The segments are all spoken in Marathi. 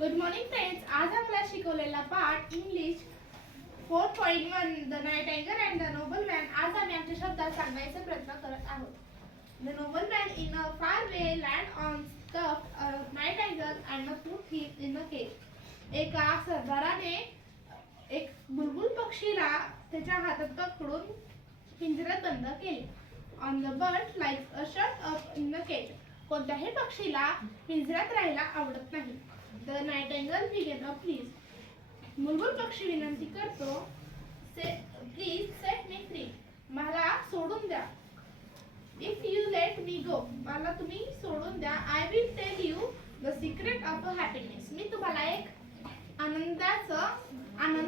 Good morning friends. आज आम्हाला शिकवलेला पाठ English 4.1 the nightingale and the noble man. आज आम्ही आमच्या शब्दात सांगण्याचा प्रयत्न करत आहोत. The noble man in a far way land on stuff nightingale and put him in a cage. एका सरदाराने एक बुलबुल पक्षीला त्याच्या हातात पकडून पिंजऱ्यात बंद केले. On the bird likes a shut up in a cage. कोणत्याही पक्षीला पिंजऱ्यात राहायला आवडत नाही. The nightingale began a please. बुलबुल पक्षी विनंती करतो, प्लीज सेट मी फ्री. मला सोडून द्या. If you let me go. मला तुम्ही सोडून द्या. I will tell you the secret of happiness. मी तुम्हाला एक आनंद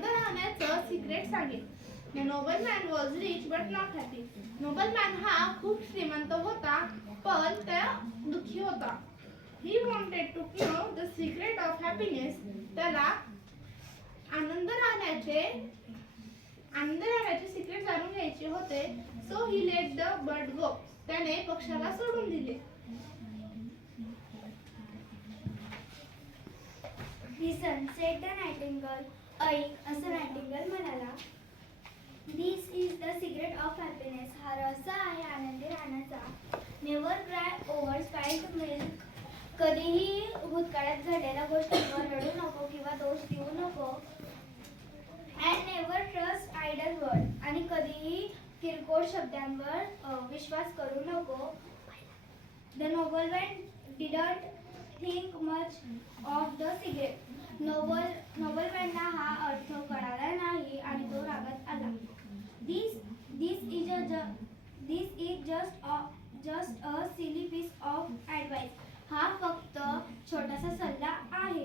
राहण्याचं सिक्रेट सांगेन. The noble man was rich but not happy. Noble man हा खूप श्रीमंत होता पण त्या दुःखी होता. He wanted to know the secret of happiness. त्याला आनंद राहण्याचे सिक्रेट जाणून घ्यायचे होते. So he let the bird go. त्याने पक्षाला सोडून दिले. Listen, said the nightingale. ऐक, असं नाइटिंगेल म्हणाला. This is the secret of happiness. हा रहस्य आहे आनंदी राहण्याचा. Never cry over spilled milk. कधीही भूतकाळात झालेल्या गोष्टींवर रडू नको किंवा दोष देऊ नको. And never trust idle word. आणि कधीही किरकोळ शब्दांवर विश्वास करू नको. The noble man didn't think much of the secret. Noble मॅनला हा अर्थ कळाला नाही आणि तो रागात आला. This is just a silly piece of advice. हा फक्त छोटासा सल्ला आहे.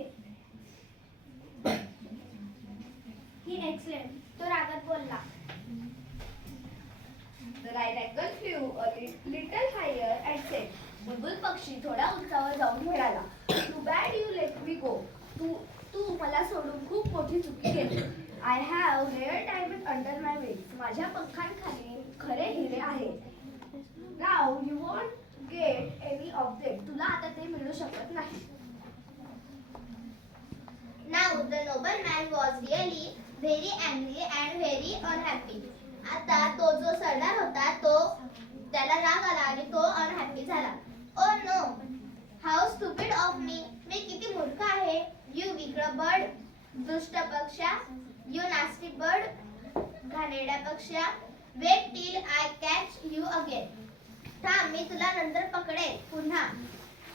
He excellent. तो रागात बोलला. The nightingale flew a little higher and said. बुलबुल पक्षी थोडा उंचावर जाऊन म्हणाला, Too bad you let me go. तू मला सोडून खूप मोठी चुकी केली. I have rare diamond under my wings. माझ्या पंखांखाली खरे हिरे आहेत. Now you won't get any of them. तुला आता ते मिळू शकत नाही. Now the nobleman was really very angry and very unhappy. आता तो जो सरदार होता त्याला राग आला आणि तो अनहॅपी झाला. Oh no! How stupid of me! मी किती मूर्ख आहे. You wicked bird! दुष्ट पक्षा. You nasty bird! घाणेरड्या पक्षा. Wait till I catch you again. थांब, मी तुला नंतर पकडेल पुन्हा.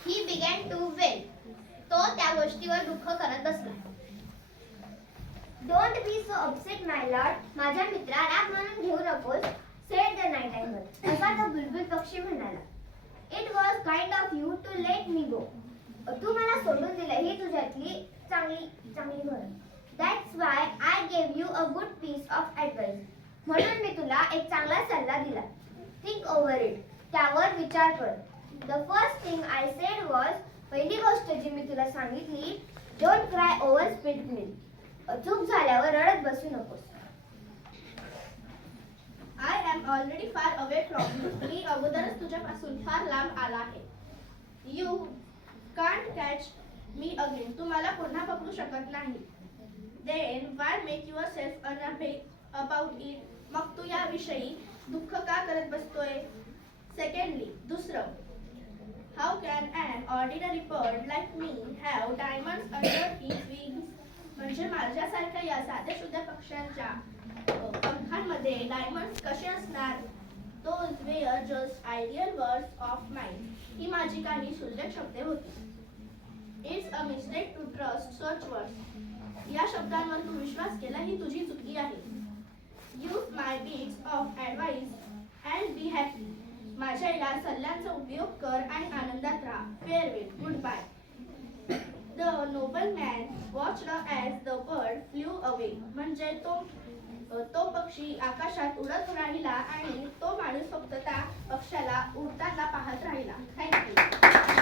He began to wail. तो त्या गोष्टीवर दुःख करत बसला. Don't be so upset, my lord. माझ्या मित्रा, राग म्हणून घेऊ नकोस. Said the nightingale. असा तो बुलबुल पक्षी म्हणाला. It was kind of you to let me go. तू मला सोडून दिले ही तुझ्यातली चांगली गोष्ट. That's why I gave you a good piece of advice. म्हणून मी तुला एक चांगला सल्ला दिला. Think over it. त्यावर विचार कर. The first thing I said was. पहिली गोष्ट जी मी तुला सांगितली, Don't cry over spilled milk. चूक झाल्यावर रडत बसू नकोस. I am already far away from you. मी अगोदरच तुझ्यापासून फार लांब आला आहे. You can't catch me again. तू मला पुन्हा पकडू शकत नाही. Then why make yourself unhappy about it? मग तू याविषयी दुःख का करत बसतोय? Secondly, दुसरं, how can an ordinary bird like me have diamonds under his wings? म्हणजे माझ्यासारख्या या साध्या सुध्या पक्ष्यांच्या पंखांमध्ये डायमंड्स कसे असणार? Those were just ideal words of mine. ही माझी काही क्षुल्लक शब्द होती. It's a mistake to trust such words. या शब्दांवर तू विश्वास केला ही तुझी चुकी आहे. Use my bits of advice and be happy. माझ्या या सल्ल्यांचा उपयोग कर आणि आनंदात राहा. Farewell, goodbye. The nobleman watched as the bird flew away. म्हणजे तो पक्षी आकाशात उडत राहिला आणि तो माणूस फक्त त्या पक्षाला उडताना पाहत राहिला. थँक्यू.